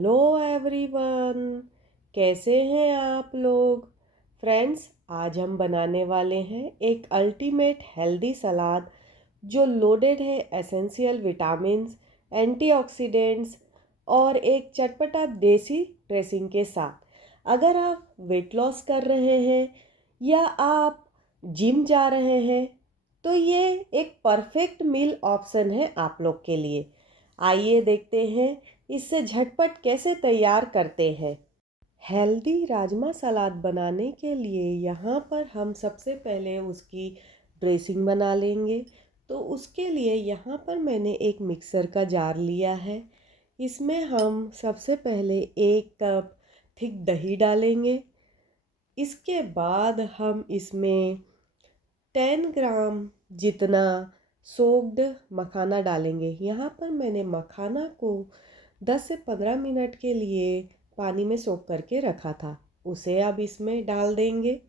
Hello everyone, कैसे हैं आप लोग। फ्रेंड्स, आज हम बनाने वाले हैं एक अल्टीमेट हेल्दी सलाद जो लोडेड है एसेंशियल विटामिन्स, एंटीऑक्सीडेंट्स और एक चटपटा देसी ड्रेसिंग के साथ। अगर आप वेट लॉस कर रहे हैं या आप जिम जा रहे हैं तो ये एक परफेक्ट मील ऑप्शन है आप लोग के लिए। आइए देखते हैं इससे झटपट कैसे तैयार करते हैं। हेल्दी राजमा सलाद बनाने के लिए यहाँ पर हम सबसे पहले उसकी ड्रेसिंग बना लेंगे। तो उसके लिए यहाँ पर मैंने एक मिक्सर का जार लिया है। इसमें हम सबसे पहले 1 कप थिक दही डालेंगे। इसके बाद हम इसमें 10 ग्राम जितना सोक्ड मखाना डालेंगे। यहाँ पर मैंने मखाना को 10 से 15 मिनट के लिए पानी में सोख करके रखा था, उसे अब इसमें डाल देंगे।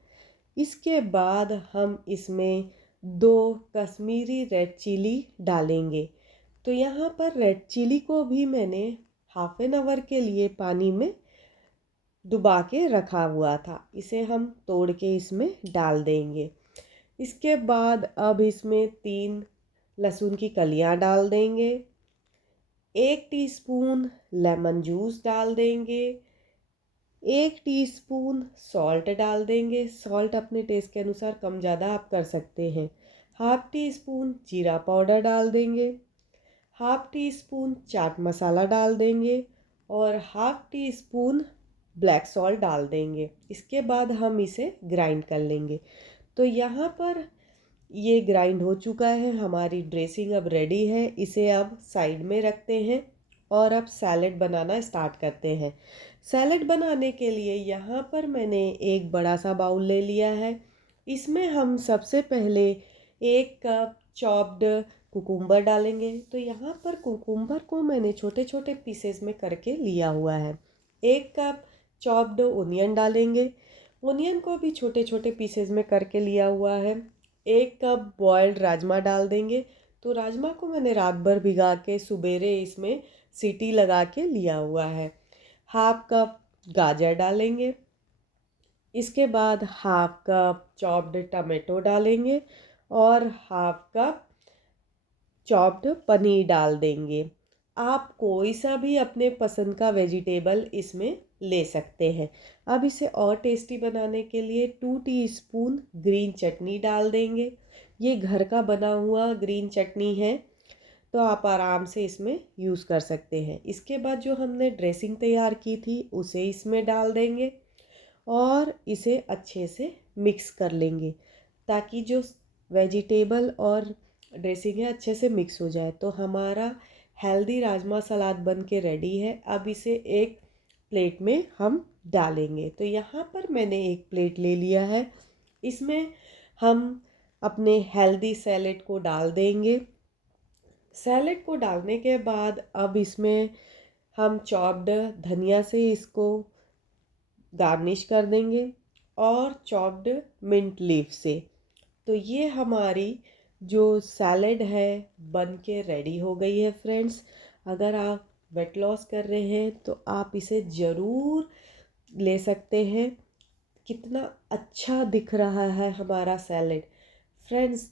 इसके बाद हम इसमें 2 कश्मीरी रेड चिली डालेंगे। तो यहाँ पर रेड चिली को भी मैंने हाफ एन आवर के लिए पानी में डुबा के रखा हुआ था, इसे हम तोड़ के इसमें डाल देंगे। इसके बाद अब इसमें 3 लहसुन की कलियां डाल देंगे। 1 टीस्पून लेमन जूस डाल देंगे। 1 टीस्पून सॉल्ट डाल देंगे। सॉल्ट अपने टेस्ट के अनुसार कम ज़्यादा आप कर सकते हैं। हाफ टी स्पून जीरा पाउडर डाल देंगे। Half tea spoon chaat masala डाल देंगे और half tea spoon black salt डाल देंगे। इसके बाद हम इसे ग्राइंड कर लेंगे। तो यहाँ पर ये ग्राइंड हो चुका है, हमारी ड्रेसिंग अब रेडी है। इसे अब साइड में रखते हैं और अब सैलेड बनाना स्टार्ट करते हैं। सैलेड बनाने के लिए यहाँ पर मैंने एक बड़ा सा बाउल ले लिया है। इसमें हम सबसे पहले 1 कप चॉप्ड कुकुम्बर डालेंगे। तो यहाँ पर कुकुम्बर को मैंने छोटे छोटे पीसेस में करके लिया हुआ है। 1 कप चॉप्ड ओनियन डालेंगे। ओनियन को भी छोटे छोटे पीसेस में करके लिया हुआ है। 1 कप बॉयल्ड राजमा डाल देंगे। तो राजमा को मैंने रात भर भिगा के सुबेरे इसमें सीटी लगा के लिया हुआ है। हाफ कप गाजर डालेंगे। इसके बाद हाफ कप चॉप्ड टमाटो डालेंगे और हाफ कप चॉप्ड पनीर डाल देंगे। आप कोई सा भी अपने पसंद का वेजिटेबल इसमें ले सकते हैं। अब इसे और टेस्टी बनाने के लिए 2 टीस्पून ग्रीन चटनी डाल देंगे। ये घर का बना हुआ ग्रीन चटनी है, तो आप आराम से इसमें यूज़ कर सकते हैं। इसके बाद जो हमने ड्रेसिंग तैयार की थी उसे इसमें डाल देंगे और इसे अच्छे से मिक्स कर लेंगे ताकि जो वेजिटेबल और ड्रेसिंग है अच्छे से मिक्स हो जाए। तो हमारा हेल्दी राजमा सलाद बन के रेडी है। अब इसे एक प्लेट में हम डालेंगे। तो यहाँ पर मैंने एक प्लेट ले लिया है। इसमें हम अपने हेल्दी सैलेड को डाल देंगे। सैलेड को डालने के बाद अब इसमें हम चॉप्ड धनिया से इसको गार्निश कर देंगे और चॉप्ड मिंट लीफ से। तो ये हमारी जो सैलेड है बन के रेडी हो गई है। फ्रेंड्स, अगर आप वेट लॉस कर रहे हैं तो आप इसे ज़रूर ले सकते हैं। कितना अच्छा दिख रहा है हमारा सैलेड। फ्रेंड्स,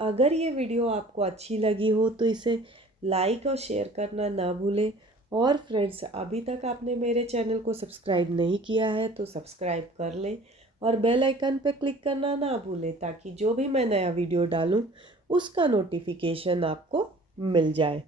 अगर ये वीडियो आपको अच्छी लगी हो तो इसे लाइक और शेयर करना ना भूलें। और फ्रेंड्स, अभी तक आपने मेरे चैनल को सब्सक्राइब नहीं किया है तो सब्सक्राइब कर लें और बेल आइकन पर क्लिक करना ना भूलें ताकि जो भी मैं नया वीडियो डालूं उसका नोटिफिकेशन आपको मिल जाए।